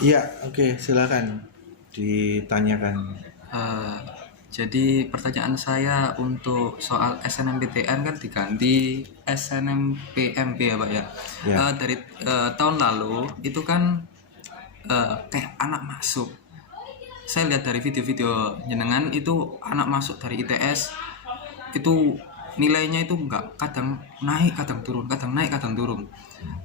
Iya, oke, silakan ditanyakan. Eh, jadi pertanyaan saya untuk soal SNMPTN kan diganti SNMPMB ya Pak ya. Ya, Dari tahun lalu itu kan kayak anak masuk. Saya lihat dari video-video jenengan itu anak masuk dari ITS itu nilainya itu enggak, kadang naik kadang turun, kadang naik kadang turun.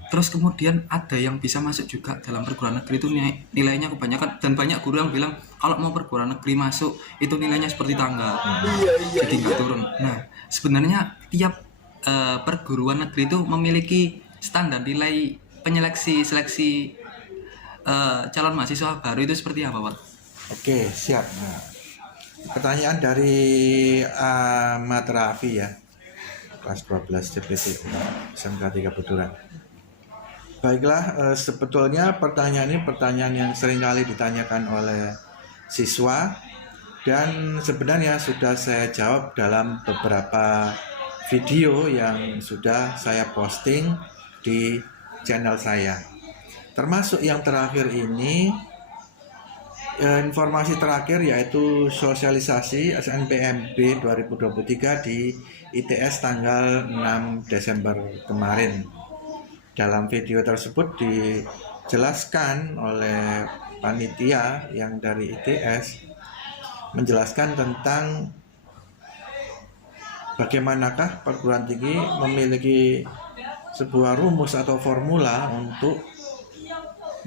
Terus kemudian ada yang bisa masuk juga dalam perguruan negeri itu nilainya kebanyakan, dan banyak guru yang bilang kalau mau perguruan negeri masuk itu nilainya seperti tanggal, jadi nggak turun. Nah, sebenarnya tiap perguruan negeri itu memiliki standar nilai penyeleksi seleksi calon mahasiswa baru itu seperti apa Pak? oke, siap. Nah, pertanyaan dari Ahmad Rafi ya, kelas 12 CPT SMK 3 Buduran. Baiklah, sebetulnya pertanyaan ini pertanyaan yang sering kali ditanyakan oleh siswa dan sebenarnya sudah saya jawab dalam beberapa video yang sudah saya posting di channel saya. Termasuk yang terakhir ini, informasi terakhir yaitu sosialisasi SNPMB 2023 di ITS tanggal 6 Desember kemarin. Dalam video tersebut dijelaskan oleh panitia yang dari ITS menjelaskan tentang bagaimanakah perguruan tinggi memiliki sebuah rumus atau formula untuk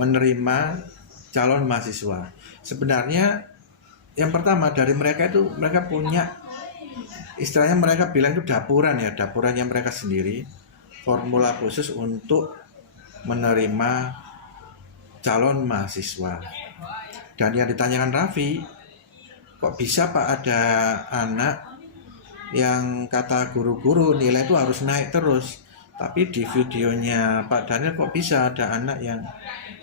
menerima calon mahasiswa. Sebenarnya yang pertama dari mereka itu mereka punya istilahnya mereka bilang itu dapuran ya, dapurannya mereka sendiri, formula khusus untuk menerima calon mahasiswa. Dan yang ditanyakan Raffi, kok bisa Pak ada anak yang kata guru-guru nilai itu harus naik terus. Tapi di videonya Pak Daniel kok bisa ada anak yang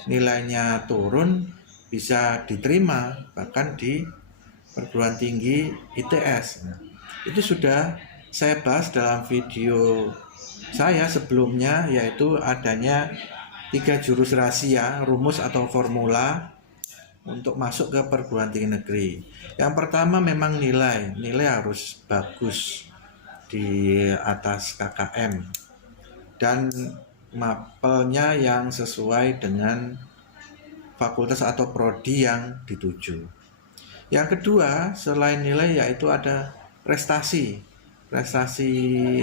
nilainya turun bisa diterima bahkan di perguruan tinggi ITS. Nah, itu sudah saya bahas dalam video saya sebelumnya, yaitu adanya 3 jurus rahasia, rumus atau formula untuk masuk ke perguruan tinggi negeri. Yang pertama memang nilai harus bagus di atas KKM dan mapelnya yang sesuai dengan fakultas atau prodi yang dituju. Yang kedua, selain nilai yaitu ada prestasi, prestasi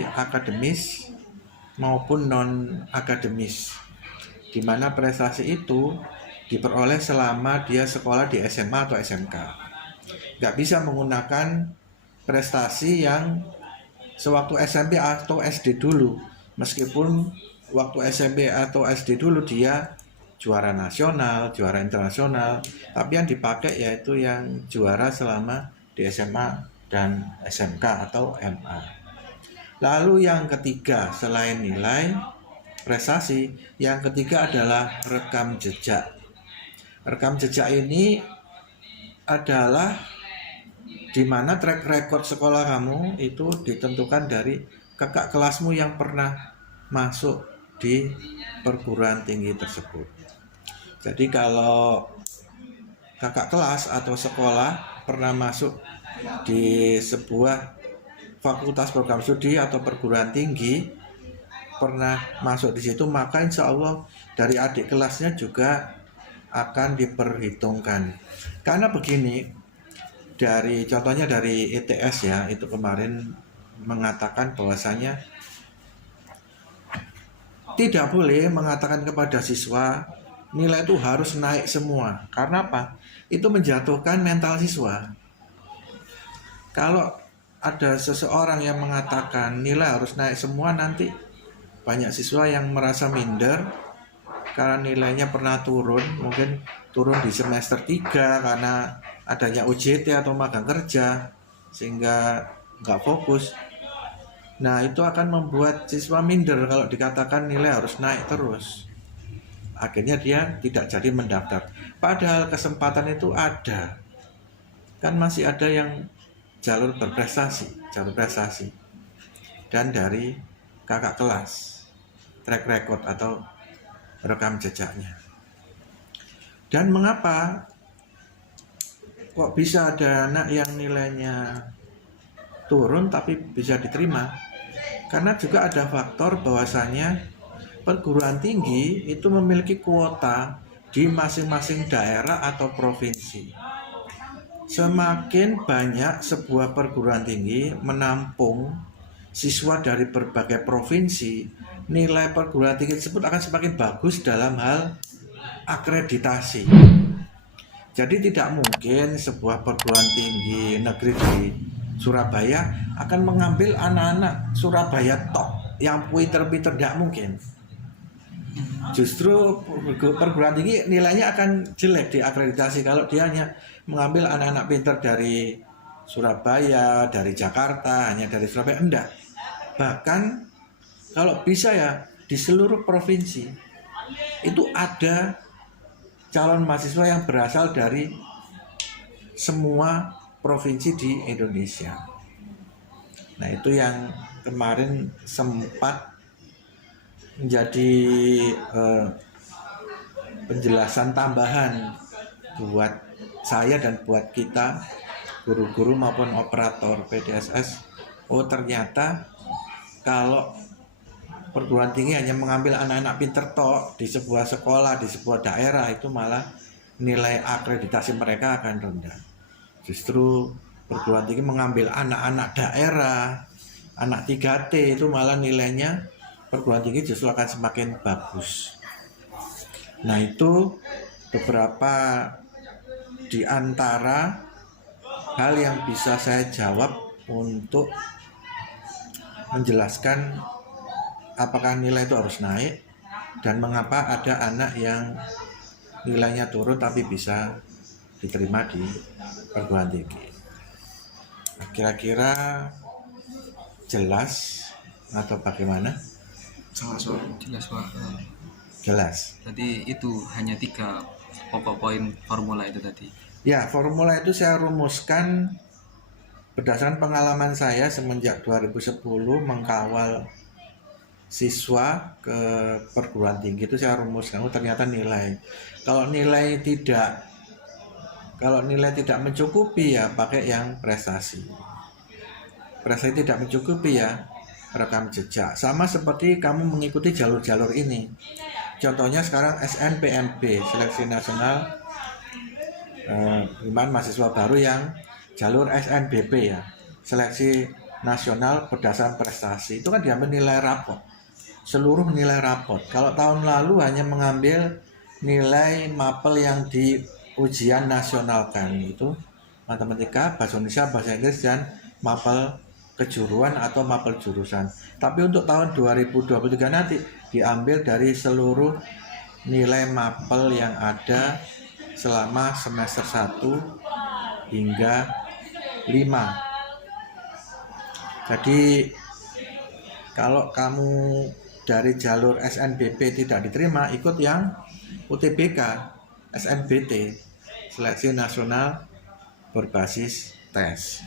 akademis maupun non akademis, di mana prestasi itu diperoleh selama dia sekolah di SMA atau SMK. Nggak bisa menggunakan prestasi yang sewaktu SMP atau SD dulu, meskipun waktu SMP atau SD dulu dia juara nasional, juara internasional, tapi yang dipakai yaitu yang juara selama di SMA dan SMK atau MA. Lalu yang ketiga, selain nilai prestasi, yang ketiga adalah rekam jejak. Rekam jejak ini adalah di mana track record sekolah kamu itu ditentukan dari kakak kelasmu yang pernah masuk di perguruan tinggi tersebut. Jadi kalau kakak kelas atau sekolah pernah masuk di sebuah fakultas program studi atau perguruan tinggi, pernah masuk di situ, maka insya Allah dari adik kelasnya juga akan diperhitungkan. Karena begini, dari contohnya dari ETS ya, itu kemarin mengatakan bahwasanya tidak boleh mengatakan kepada siswa nilai itu harus naik semua. Karena apa? Itu menjatuhkan mental siswa. Kalau ada seseorang yang mengatakan nilai harus naik semua, nanti banyak siswa yang merasa minder karena nilainya pernah turun, mungkin turun di semester 3 karena adanya UJT atau magang kerja sehingga nggak fokus. Nah, itu akan membuat siswa minder kalau dikatakan nilai harus naik terus. Akhirnya dia tidak jadi mendaftar. Padahal kesempatan itu ada. Kan masih ada yang jalur berprestasi, jalur prestasi. Dan dari kakak kelas, track record atau rekam jejaknya. Dan mengapa kok bisa ada anak yang nilainya turun tapi bisa diterima? Karena juga ada faktor bahwasanya perguruan tinggi itu memiliki kuota di masing-masing daerah atau provinsi. Semakin banyak sebuah perguruan tinggi menampung siswa dari berbagai provinsi, nilai perguruan tinggi tersebut akan semakin bagus dalam hal akreditasi. Jadi tidak mungkin sebuah perguruan tinggi negeri di Surabaya akan mengambil anak-anak Surabaya top yang pinter-pinter, tidak mungkin. Justru perguruan tinggi nilainya akan jelek di akreditasi kalau dia hanya mengambil anak-anak pinter dari Surabaya, dari Jakarta, hanya dari Surabaya, enggak. Bahkan kalau bisa ya di seluruh provinsi itu ada calon mahasiswa yang berasal dari semua provinsi di Indonesia. Nah, itu yang kemarin sempat menjadi penjelasan tambahan buat saya dan buat kita guru-guru maupun operator PDSS. Oh, ternyata kalau perguruan tinggi hanya mengambil anak-anak pinter tok di sebuah sekolah, di sebuah daerah, itu malah nilai akreditasi mereka akan rendah. Justru perguruan tinggi mengambil anak-anak daerah, anak 3T, itu malah nilainya perguruan tinggi justru akan semakin bagus. Nah, itu beberapa di antara hal yang bisa saya jawab untuk menjelaskan apakah nilai itu harus naik dan mengapa ada anak yang nilainya turun tapi bisa diterima di perguruan tinggi. Kira-kira jelas atau bagaimana? Jelas Pak. Jelas. Tadi itu hanya 3 pokok poin formula itu tadi. Ya, formula itu saya rumuskan berdasarkan pengalaman saya semenjak 2010 mengkawal siswa ke perguruan tinggi. Itu saya rumuskan, ternyata nilai. Kalau nilai tidak mencukupi ya pakai yang prestasi. Prestasi tidak mencukupi ya rekam jejak. Sama seperti kamu mengikuti jalur-jalur ini. Contohnya sekarang SNPMB, Seleksi Nasional mahasiswa baru yang jalur SNBP ya, Seleksi Nasional Berdasarkan Prestasi. Itu kan diambil nilai rapot, seluruh nilai rapot. Kalau tahun lalu hanya mengambil nilai mapel yang di ujian nasional kan, itu matematika, bahasa Indonesia, bahasa Inggris, dan mapel kejuruan atau mapel jurusan. Tapi untuk tahun 2023 nanti diambil dari seluruh nilai mapel yang ada selama semester 1 hingga 5. Jadi kalau kamu dari jalur SNBP tidak diterima, ikut yang UTBK, SNBT, Seleksi Nasional Berbasis Tes.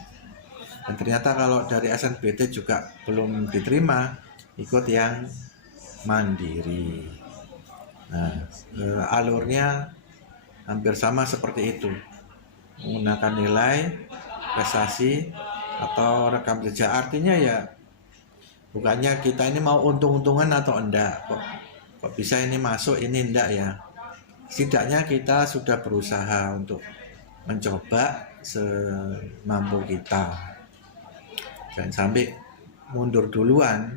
Dan ternyata kalau dari SNBT juga belum diterima, ikut yang mandiri. Nah, alurnya hampir sama seperti itu, menggunakan nilai, prestasi, atau rekam jejak. Artinya ya bukannya kita ini mau untung-untungan atau enggak, kok bisa ini masuk ini enggak ya. Setidaknya kita sudah berusaha untuk mencoba semampu kita. Jangan sampai mundur duluan.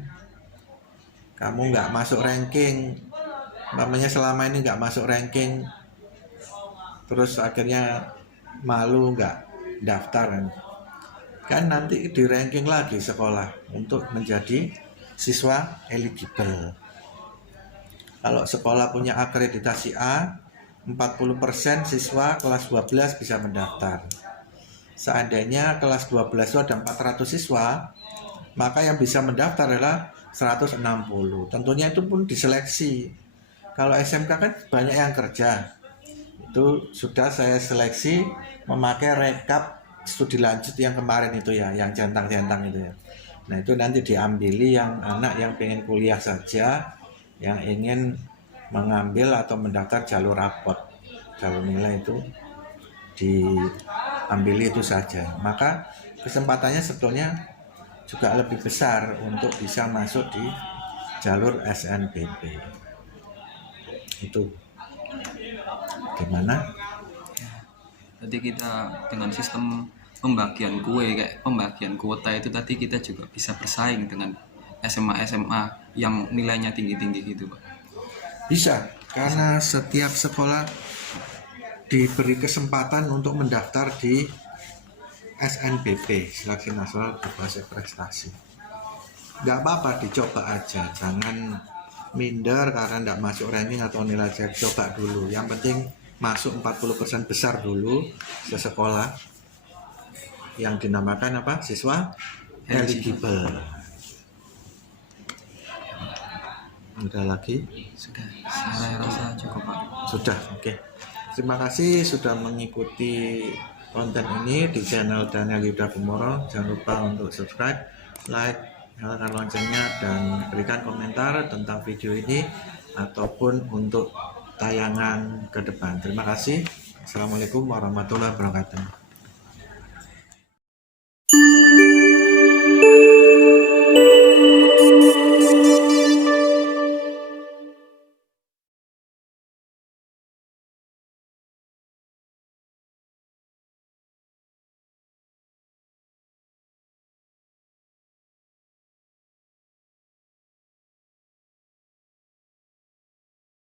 Kamu nggak masuk ranking, namanya selama ini nggak masuk ranking, terus akhirnya malu nggak daftar kan nanti di ranking lagi sekolah untuk menjadi siswa eligible. Kalau sekolah punya akreditasi A, 40% siswa kelas 12 bisa mendaftar. Seandainya kelas 12 itu ada 400 siswa, maka yang bisa mendaftar adalah 160. Tentunya itu pun diseleksi. Kalau SMK kan banyak yang kerja. Itu sudah saya seleksi memakai rekap studi lanjut yang kemarin itu ya, yang centang-centang itu ya. Nah, itu nanti diambili yang anak yang pengen kuliah saja, yang ingin mengambil atau mendaftar jalur rapot. jalur nilai itu diambil itu saja, maka kesempatannya sebetulnya juga lebih besar untuk bisa masuk di jalur SNBP. Itu gimana? Jadi kita dengan sistem pembagian kayak pembagian kuota itu tadi kita juga bisa bersaing dengan SMA yang nilainya tinggi-tinggi gitu Pak. Bisa, karena setiap sekolah diberi kesempatan untuk mendaftar di SNBP, Seleksi Nasional Berbasis Prestasi. Nggak apa-apa, dicoba aja, jangan minder karena nggak masuk ranking atau nilai jelek. Coba dulu, yang penting masuk 40% besar dulu ke sekolah yang dinamakan apa? Siswa eligible. Udah lagi? Sudah, saya rasa cukup Pak. Sudah, oke. Terima kasih sudah mengikuti konten ini di channel Daniel Yuda Kumoro. Jangan lupa untuk subscribe, like, nyalakan loncengnya, dan berikan komentar tentang video ini ataupun untuk tayangan ke depan. Terima kasih. Assalamualaikum warahmatullahi wabarakatuh.